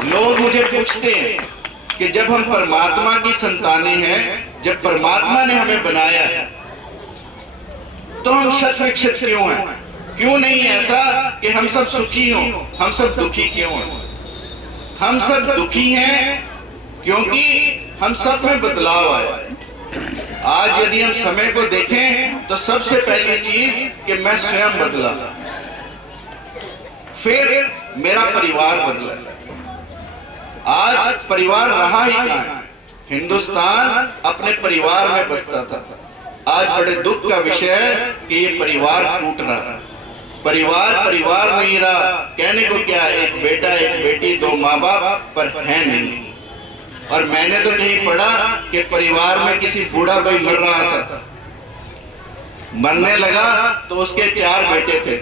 लोग मुझे पूछते हैं कि जब हम परमात्मा की संतानें हैं, जब परमात्मा ने हमें बनाया तो हम शत विक्षत क्यों हैं? क्यों नहीं ऐसा कि हम सब सुखी हों, हम सब दुखी क्यों हैं? हम सब दुखी हैं क्योंकि हम सब में बदलाव आया। आज यदि हम समय को देखें तो सबसे पहली चीज कि मैं स्वयं बदला, फिर मेरा परिवार बदला। आज परिवार रहा ही कहां है? हिंदुस्तान अपने परिवार में बसता था। आज बड़े दुख का विषय है कि ये परिवार टूट रहा है। परिवार नहीं रहा। कहने को क्या, एक बेटा एक बेटी, दो माँ बाप, पर है नहीं। और मैंने तो कहीं पढ़ा कि परिवार में किसी बूढ़ा कोई मर रहा था, मरने लगा तो उसके 4 बेटे थे।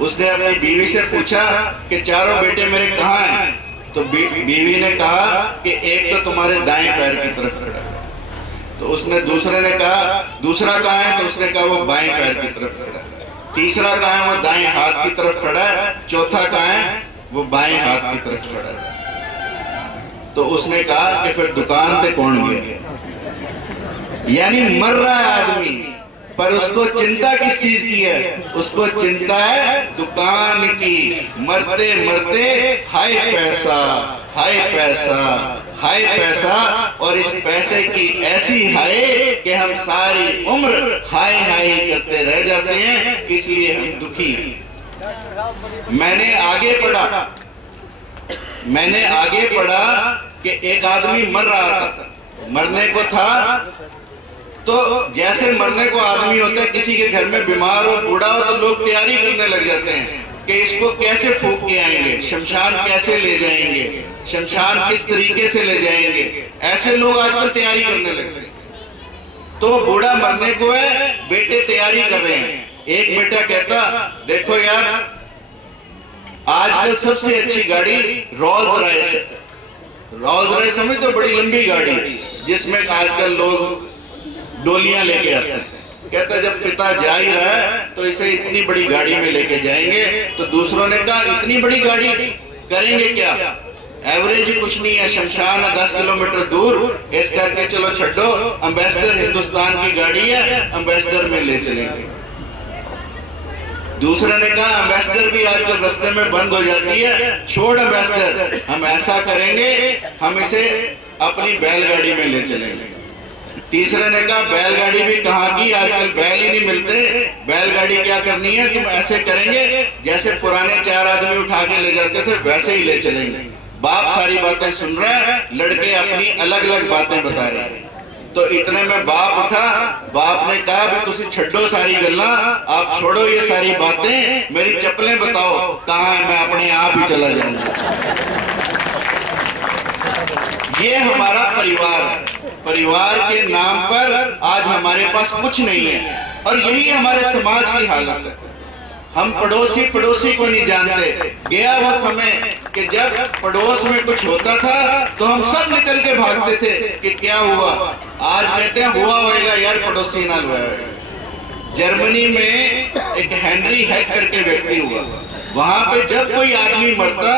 उसने अपनी बीवी से पूछा कि चारों बेटे मेरे कहाँ हैं? तो बीवी ने कहा कि एक तो तुम्हारे दाएं पैर की तरफ खड़ा है। तो उसने दूसरे ने कहा दूसरा कहाँ है? तो उसने कहा वो बाएं पैर की तरफ खड़ा है। तीसरा कहाँ है? वो दाएं हाथ की तरफ खड़ा है। चौथा कहाँ है? वो बाएं हाथ की तरफ खड़ा है। तो उसने कहा कि फिर दुकान पे कौन गया? यानी मर रहा है आदमी, पर उसको चिंता किस चीज की है? उसको चिंता है दुकान की। मरते मरते हाय पैसा, हाय पैसा, हाय पैसा, और इस पैसे की ऐसी हाय कि हम सारी उम्र हाय हाय करते रह जाते हैं, इसलिए हम दुखी हैं। मैंने आगे पढ़ा कि एक आदमी मर रहा था, मरने को था। तो जैसे मरने को आदमी होता है, किसी के घर में बीमार हो, बूढ़ा हो, तो लोग तैयारी करने लग जाते हैं कि इसको कैसे फूंक के आएंगे, शमशान कैसे ले जाएंगे, शमशान किस तरीके से ले जाएंगे। ऐसे लोग आजकल तैयारी करने लगते हैं। तो बूढ़ा मरने को है, बेटे तैयारी कर रहे हैं। एक बेटा कहता, देखो यार, आजकल सबसे अच्छी गाड़ी रोल्स रॉयस है। रोल्स रॉयस समझ तो, बड़ी लंबी गाड़ी जिसमें आजकल लोग डोलियां लेके आते हैं। कहता जब पिता जा ही रहा है तो इसे इतनी बड़ी गाड़ी में लेके जाएंगे। तो दूसरों ने कहा इतनी बड़ी गाड़ी करेंगे क्या? एवरेज कुछ नहीं है, शमशान है 10 किलोमीटर दूर, इस करके चलो छड्डो, एम्बेसडर हिंदुस्तान की गाड़ी है, एम्बेसडर में ले चलेंगे। दूसरे ने कहा एम्बेसडर भी आजकल रास्ते में बंद हो जाती है, छोड़ एम्बेसडर, हम ऐसा करेंगे, हम इसे अपनी बैलगाड़ी में ले चलेंगे। तीसरे ने कहा बैलगाड़ी भी कहाँ की, आजकल बैल ही नहीं मिलते, बैलगाड़ी क्या करनी है, तुम ऐसे करेंगे जैसे पुराने 4 आदमी उठा के ले जाते थे, वैसे ही ले चलेंगे। बाप सारी बातें सुन रहा है, लड़के अपनी अलग अलग बातें बता रहे हैं। तो इतने में बाप उठा, बाप ने कहा भी तुसी छड्डो सारी गल्ला, आप छोड़ो ये सारी बातें, मेरी चप्पलें बताओ कहाँ है, मैं अपने आप ही चला जाऊंगा। ये हमारा परिवार है। परिवार के नाम पर आज हमारे पास कुछ नहीं है, और यही हमारे समाज की हालत है। हम पड़ोसी को नहीं जानते। गया वो समय कि जब पड़ोस में कुछ होता था तो हम सब निकल के भागते थे कि क्या हुआ। आज कहते हैं हुआ होगा यार, पड़ोसी ना हुआ। जर्मनी में एक हेनरी हेक करके व्यक्ति हुआ। वहां पे जब कोई आदमी मरता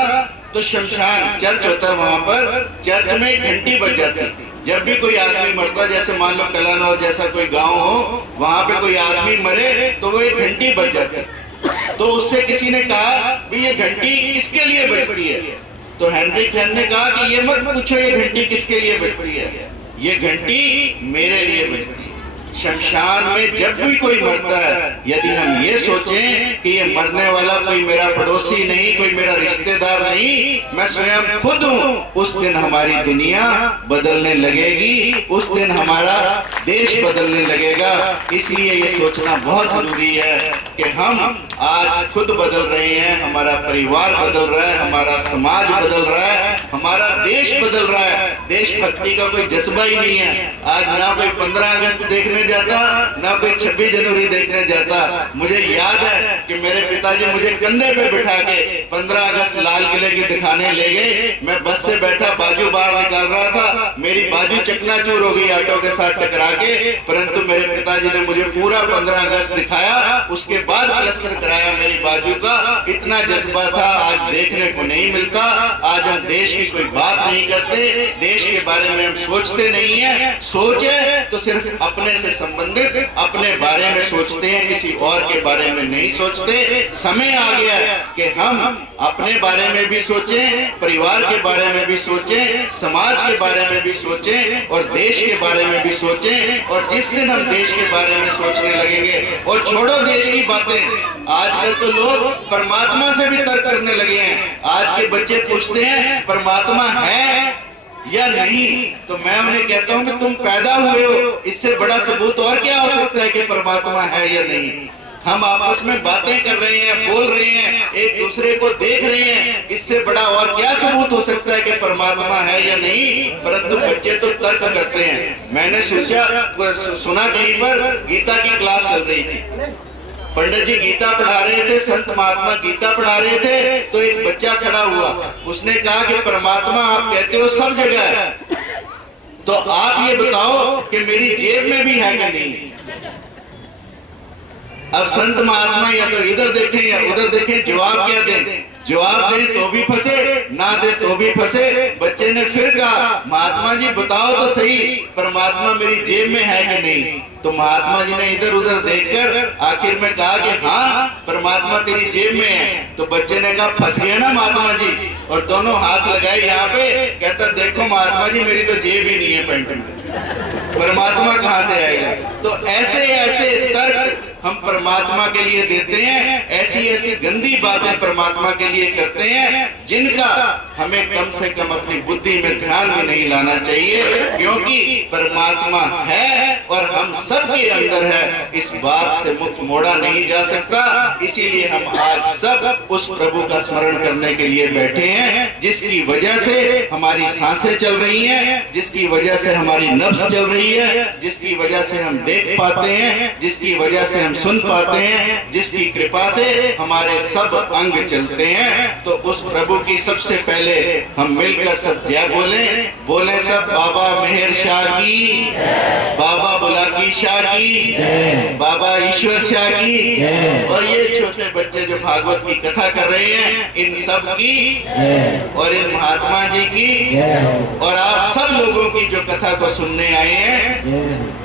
तो शमशान चर्च होता है, वहां पर चर्च में एक घंटी बज जाती। जब भी कोई आदमी मरता, जैसे मान लो कलानौर जैसा कोई गांव हो, वहां पे कोई आदमी मरे तो वो एक घंटी बज जाती। तो उससे किसी ने कहा भी ये घंटी किसके लिए बजती है? तो हेनरी हेक ने कहा कि ये मत पूछो ये घंटी किसके लिए बजती है, ये घंटी मेरे लिए बजती है। शमशान में जब भी कोई मरता है, यदि हम ये सोचें कि ये मरने वाला कोई मेरा पड़ोसी नहीं, कोई मेरा रिश्तेदार नहीं, मैं स्वयं खुद हूँ, उस दिन हमारी दुनिया बदलने लगेगी, उस दिन हमारा देश बदलने लगेगा। इसलिए ये सोचना बहुत जरूरी है कि हम आज खुद बदल रहे हैं, हमारा परिवार बदल रहा है, हमारा समाज बदल रहा है, हमारा देश बदल रहा है। देशभक्ति का कोई जज्बा ही नहीं है। आज ना कोई 15 अगस्त देखने जाता, ना कोई 26 जनवरी देखने जाता। मुझे याद है कि मेरे पिताजी मुझे कंधे पे बिठा के 15 अगस्त लाल किले की दिखाने ले गए। मैं बस से बैठा, बाजू बाहर निकाल रहा था, मेरी बाजू चकनाचूर हो गई ऑटो के साथ टकरा के, परंतु मेरे पिताजी ने मुझे पूरा 15 अगस्त दिखाया, उसके बाद प्लास्टर कराया मेरी बाजू का। इतना जज्बा था, आज देखने को नहीं मिलता। आज हम देश की कोई बात नहीं करते, देश के बारे में हम सोचते नहीं है। सोचे तो सिर्फ अपने से संबंधित अपने बारे में सोचते हैं, किसी और के बारे में नहीं सोचते। समय आ गया कि हम अपने बारे में भी सोचें, परिवार के बारे में भी सोचें, समाज के बारे में भी सोचें और देश के बारे में भी सोचें। और जिस दिन हम देश के बारे में सोचने लगेंगे, और छोड़ो देश की बातें, आजकल तो लोग परमात्मा से भी तर्क करने लगे हैं। आज के बच्चे पूछते हैं परमात्मा है या नहीं, तो मैं उन्हें कहता हूं कि तुम पैदा हुए हो, इससे बड़ा सबूत और क्या हो सकता है कि परमात्मा है या नहीं। हम आपस में बातें कर रहे हैं, बोल रहे हैं, एक दूसरे को देख रहे हैं, इससे बड़ा और क्या सबूत हो सकता है कि परमात्मा है या नहीं। परंतु बच्चे तो तर्क करते हैं। मैंने सुना कहीं पर गीता की क्लास चल रही थी, पंडित जी गीता पढ़ा रहे थे, संत महात्मा गीता पढ़ा रहे थे, तो एक बच्चा खड़ा हुआ, उसने कहा कि परमात्मा आप कहते हो सब जगह है, तो आप ये बताओ कि मेरी जेब में भी है कि नहीं। अब संत महात्मा या तो इधर देखें या उधर देखें, जवाब क्या दें? जवाब दे तो भी फंसे, ना दे तो भी फंसे। बच्चे ने फिर कहा महात्मा जी बताओ तो सही, परमात्मा मेरी जेब में है कि नहीं। तो महात्मा जी ने इधर उधर देखकर आखिर में कहा कि हाँ परमात्मा तेरी जेब में है। तो बच्चे ने कहा फंस गया ना महात्मा जी, और दोनों हाथ लगाए यहाँ पे, कहता देखो महात्मा जी मेरी तो जेब ही नहीं है पैंट में, परमात्मा कहाँ से आएगा। तो ऐसे ऐसे तर्क हम परमात्मा के लिए देते हैं, ऐसी ऐसी गंदी बातें परमात्मा के लिए करते हैं, जिनका हमें कम से कम अपनी बुद्धि में ध्यान भी नहीं लाना चाहिए, क्योंकि परमात्मा है और हम सबके अंदर है, इस बात से मुख मोड़ा नहीं जा सकता। इसीलिए हम आज सब उस प्रभु का स्मरण करने के लिए बैठे हैं, जिसकी वजह से हमारी सांसें चल रही हैं, जिसकी वजह से हमारी नफ्स चल रही है, जिसकी वजह से हम देख पाते हैं, जिसकी वजह से हम सुन पाते हैं, जिसकी कृपा से हमारे सब अंग चलते हैं। तो उस प्रभु की सबसे पहले हम मिलकर सब जय बोले सब बाबा मेहर शाह की, बाबा बुलाकी शाह की, बाबा ईश्वर शाह की, और ये छोटे बच्चे जो भागवत की कथा कर रहे हैं इन सब की, और इन महात्मा जी की, और आप सब लोगों की जो कथा को सुनने आए हैं,